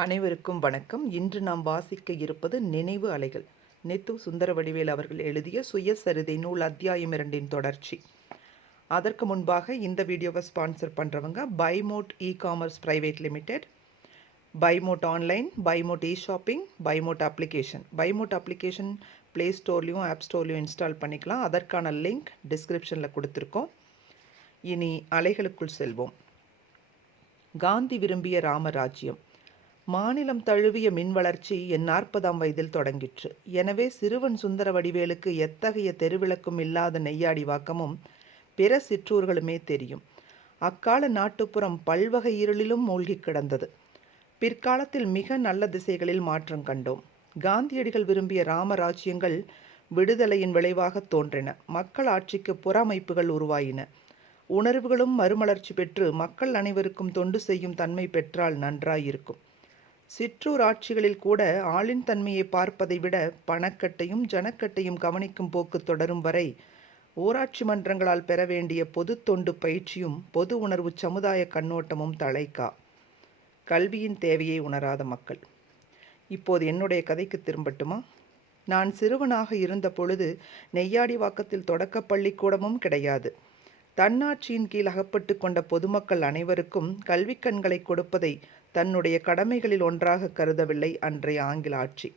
அனைவருக்கும் வணக்கம். இன்று நாம் வாசிக்க இருப்பது நினைவு அலைகள். நெத்து சுந்தரவடிவேல் அவர்கள் எழுதிய சுயசரிதை நூல் அத்தியாயம் இரண்டின் தொடர்ச்சி. அதற்கு முன்பாக இந்த வீடியோவை ஸ்பான்சர் பண்ணுறவங்க பைமோட் e commerce private limited பைமோட் online பைமோட் e shopping பைமோட் application பைமோட் application play ஸ்டோர்லேயும் ஆப் ஸ்டோர்லேயும் இன்ஸ்டால் பண்ணிக்கலாம். அதற்கான லிங்க் டிஸ்கிரிப்ஷனில் கொடுத்துருக்கோம். இனி அலைகளுக்குள் செல்வோம். காந்தி விரும்பிய ராமராஜ்யம். மாநிலம் தழுவிய மின் வளர்ச்சி என் நாற்பதாம் வயதில் தொடங்கிற்று. எனவே சிறுவன் சுந்தர வடிவேலுக்கு எத்தகைய தெருவிளக்கும் இல்லாத நெய்யாடி வாக்கமும் பிற சிற்றூர்களுமே தெரியும். அக்கால நாட்டுப்புறம் பல்வகை இருளிலும் மூழ்கி கிடந்தது. பிற்காலத்தில் மிக நல்ல திசைகளில் மாற்றம் கண்டோம். காந்தியடிகள் விரும்பிய ராமராஜ்யங்கள் விடுதலையின் விளைவாக தோன்றின. மக்கள் ஆட்சிக்கு புறமைப்புகள் உருவாயின. உணர்வுகளும் மறுமலர்ச்சி பெற்று மக்கள் அனைவருக்கும் தொண்டு செய்யும் தன்மை பெற்றால் நன்றாயிருக்கும். சிற்றூராட்சிகளில் கூட ஆளின் தன்மையை பார்ப்பதை விட பணக்கட்டையும் ஜனக்கட்டையும் கவனிக்கும் போக்கு தொடரும் வரை ஊராட்சி மன்றங்களால் பெற வேண்டிய பொது தொண்டு பயிற்சியும் பொது உணர்வு சமுதாய கண்ணோட்டமும் தலைக்கா. கல்வியின் தேவையை உணராத மக்கள். இப்போது என்னுடைய கதைக்கு திரும்பட்டுமா? நான் சிறுவனாக இருந்த பொழுது நெய்யாடி வாக்கத்தில் தொடக்க பள்ளிக்கூடமும் கிடையாது. தன்னாட்சியின் கீழ் அகப்பட்டு கொண்ட பொதுமக்கள் அனைவருக்கும் கல்வி கண்களை கொடுப்பதை தன்னுடைய கடமைகளில் ஒன்றாக கருதவில்லை அன்றைய ஆங்கில ஆட்சி.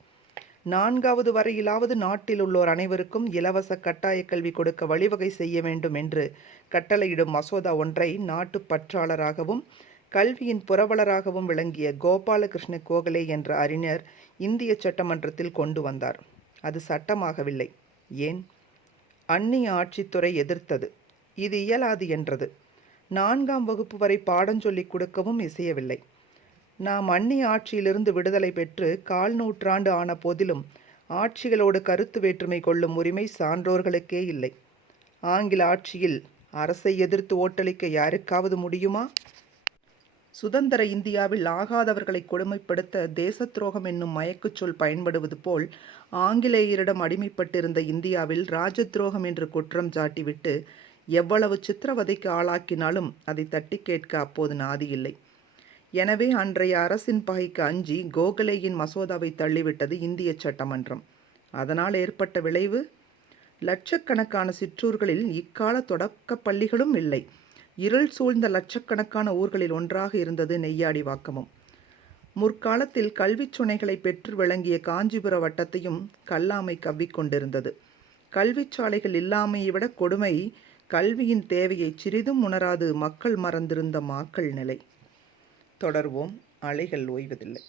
நான்காவது வரையிலாவது நாட்டில் உள்ளோர் அனைவருக்கும் இலவச கட்டாய கல்வி கொடுக்க வழிவகை செய்ய வேண்டும் என்று கட்டளையிடும் மசோதா ஒன்றை நாட்டு பற்றாளராகவும் கல்வியின் புரவலராகவும் விளங்கிய கோபாலகிருஷ்ண கோகலே என்ற அறிஞர் இந்திய சட்டமன்றத்தில் கொண்டு வந்தார். அது சட்டமாகவில்லை. ஏன்? அந்நிய ஆட்சித்துறை எதிர்த்தது. இது இயலாது என்றது. நான்காம் வகுப்பு வரை பாடம் சொல்லிக் கொடுக்கவும் இசையவில்லை. நாம் அந்நிய ஆட்சியிலிருந்து விடுதலை பெற்று கால் நூற்றாண்டு ஆன போதிலும் ஆட்சிகளோடு கருத்து வேற்றுமை கொள்ளும் உரிமை சான்றோர்களுக்கே இல்லை. ஆங்கில ஆட்சியில் அரசை எதிர்த்து ஓட்டளிக்க யாருக்காவது முடியுமா? சுதந்திர இந்தியாவில் ஆகாதவர்களை கொடுமைப்படுத்த தேச துரோகம் என்னும் மயக்குச் சொல் பயன்படுவது போல் ஆங்கிலேயரிடம் அடிமைப்பட்டிருந்த இந்தியாவில் ராஜ துரோகம் என்று குற்றம் சாட்டிவிட்டு எவ்வளவு சித்திரவதைக்கு ஆளாக்கினாலும் அதை தட்டி கேட்க அப்போது நாதி இல்லை. எனவே அன்றைய அரசின் பகைக்கு அஞ்சி கோகலேயின் மசோதாவை தள்ளிவிட்டது இந்திய சட்டமன்றம். அதனால் ஏற்பட்ட விளைவு? லட்சக்கணக்கான சிற்றூர்களில் இக்கால தொடக்க பள்ளிகளும் இல்லை. இருள் சூழ்ந்த லட்சக்கணக்கான ஊர்களில் ஒன்றாக இருந்தது நெய்யாடி வாக்கமும். முற்காலத்தில் கல்விச் சுனைகளை பெற்று விளங்கிய காஞ்சிபுர வட்டத்தையும் கல்லாமை கவ்விக்கொண்டிருந்தது கல்விச்சாலைகள் இல்லாமையை விட கொடுமை கல்வியின் தேவையை சிறிதும் உணராது மக்கள் மறந்திருந்த மாக்கள் நிலை. தொடர்வோம். அலைகள் ஓய்வதில்லை.